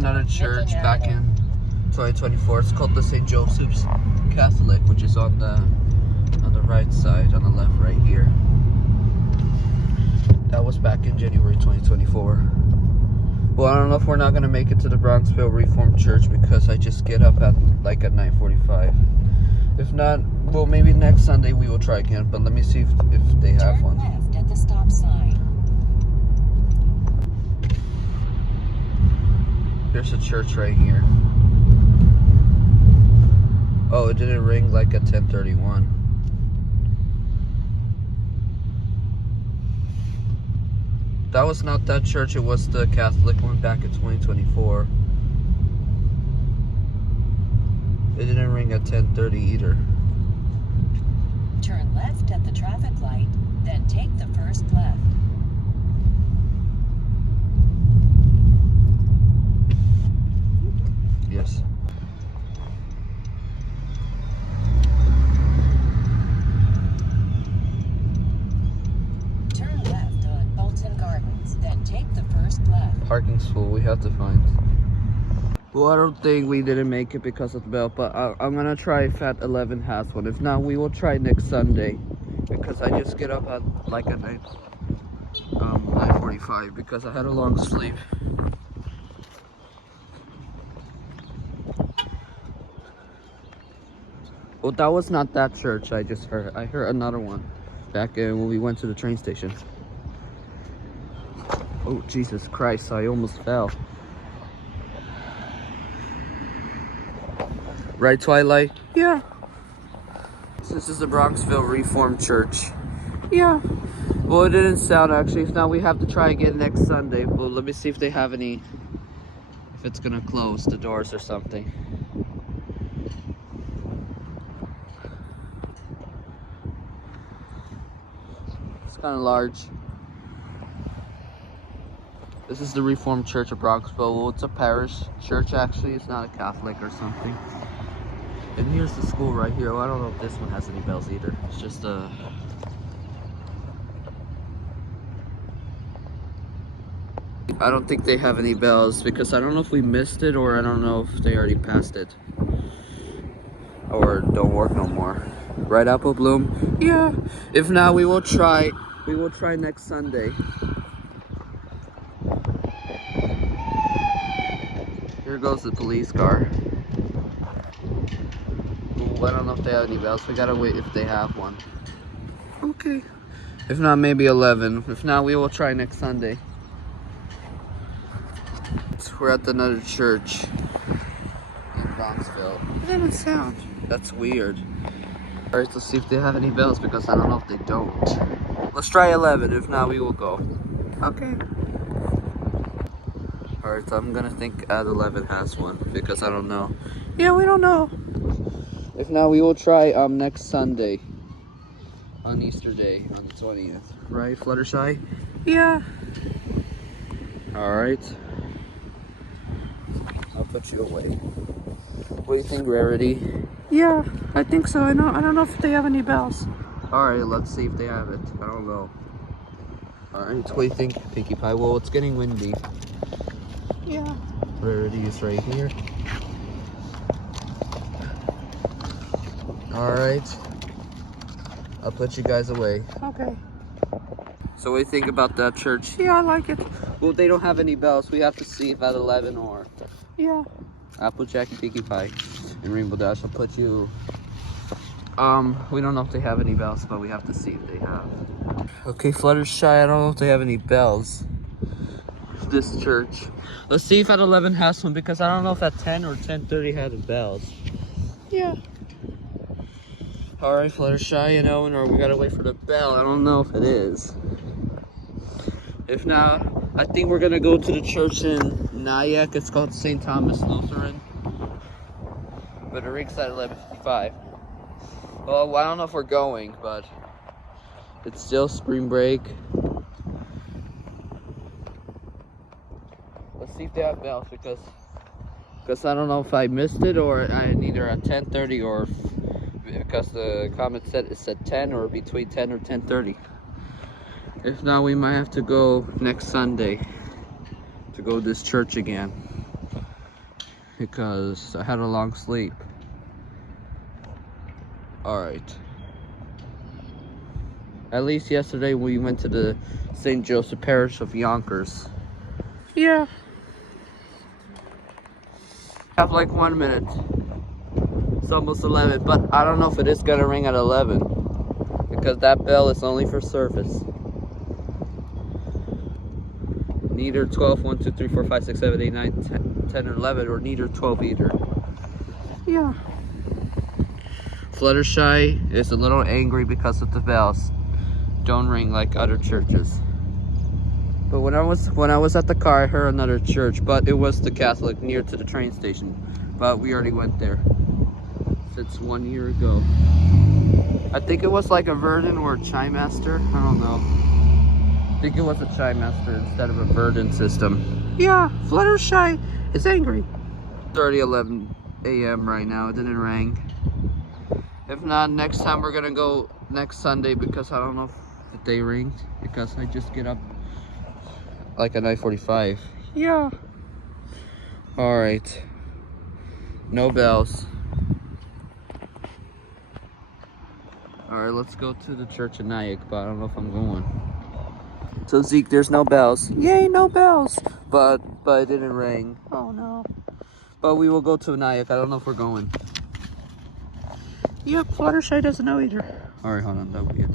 another church back in 2024. It's called the St. Joseph's Catholic, which is on the right side, on the left right here. That was back in January 2024. Well, I don't know if we're not gonna make it to the Bronxville Reformed Church because I just get up at like at 9:45. If not, well, maybe next Sunday we will try again. But let me see if they have Turn one. left at the stop sign. There's a church right here. Oh, it didn't ring like at 10:31. That was not that church, it was the Catholic one back in 2024. It didn't ring at 10:30 either. Turn left at the traffic light, then take the first left. Yes. Turn left on Bolton Gardens, then take the first left. Parking's full, we have to find. Well, I don't think we didn't make it because of the bell, but I'm gonna try if at 11 has one. If not, we will try next Sunday because I just get up at like at 9:45 because I had a long sleep. Well, that was not that church I just heard. I heard another one back when we went to the train station. Oh, Jesus Christ, I almost fell. Right, Twilight? Yeah. This is the Bronxville Reformed Church. Yeah. Well, it didn't sound actually. If not, we have to try again next Sunday. Well, let me see if they have any, if it's gonna close the doors or something. It's kind of large. This is the Reformed Church of Bronxville. Well, it's a parish church actually. It's not a Catholic or something. And here's the school right here. Well, I don't know if this one has any bells either. It's just a... I don't think they have any bells because I don't know if we missed it or I don't know if they already passed it. Or don't work no more. Right, Apple Bloom? Yeah. If not, we will try. We will try next Sunday. Here goes the police car. Ooh, I don't know if they have any bells. We gotta wait if they have one. Okay. If not, maybe 11. If not, we will try next Sunday. We're at another church in Bronxville. It didn't sound. That's weird. Alright, let's see if they have any bells because I don't know if they don't. Let's try 11. If not, we will go. Okay. Alright, so I'm gonna think at 11 has one because I don't know. Yeah, we don't know. If not, we will try next Sunday on Easter Day on the 20th. Right, Fluttershy? Yeah. Alright. I'll put you away. What do you think, Rarity? Yeah, I think so. I don't know if they have any bells. Alright, let's see if they have it. I don't know. Alright, what do you think, Pinkie Pie? Well, it's getting windy. Yeah. Rarity is right here. Alright. I'll put you guys away. Okay. So what do you think about that church? Yeah, I like it. Well, they don't have any bells. We have to see if at 11 or... Yeah. Applejack and Pinkie Pie and Rainbow Dash. I'll put you... we don't know if they have any bells, but we have to see if they have. Okay, Fluttershy, I don't know if they have any bells. This church. Let's see if at 11 has one, because I don't know if at 10 or 10:30 had the bells. Yeah. Alright, Fluttershy and Elinor, we gotta wait for the bell. I don't know if it is. If not, I think we're gonna go to the church in Nyack. It's called St. Thomas Lutheran. But it rings at 11:55. Well, I don't know if we're going, but it's still spring break. Let's see if they have bells because I don't know if I missed it or I either at 10:30 or because the comment said it said 10 or between 10 or 10:30. If not, we might have to go next Sunday to go to this church again. because I had a long sleep. Alright. At least yesterday we went to the St. Joseph Parish of Yonkers. Yeah. Have like 1 minute. It's almost 11, but I don't know if it is gonna ring at 11 because that bell is only for service. Neither 12, 1, 2, 3, 4, 5, 6, 7, 8, 9, 10, or 11, or neither 12 either. Yeah. Fluttershy is a little angry because of the bells. Don't ring like other churches. But when I was at the car, I heard another church, but it was the Catholic near to the train station. But we already went there. Since 1 year ago. I think it was like a Verdant or a chime master. I don't know. I think it was a chime master instead of a Verdant system. Yeah, Fluttershy is angry. It's already 11 a.m. right now. It didn't ring. If not, next time we're gonna go next Sunday because I don't know if they ring because I just get up like at 9:45. Yeah. All right. No bells. All right, let's go to the church in Nyack, but I don't know if I'm going. So Zeke, there's no bells. Yay, no bells. But it didn't ring. Oh no. But we will go to Nyack. I don't know if we're going. Yep, Fluttershy doesn't know either. All right, hold on, that would be it.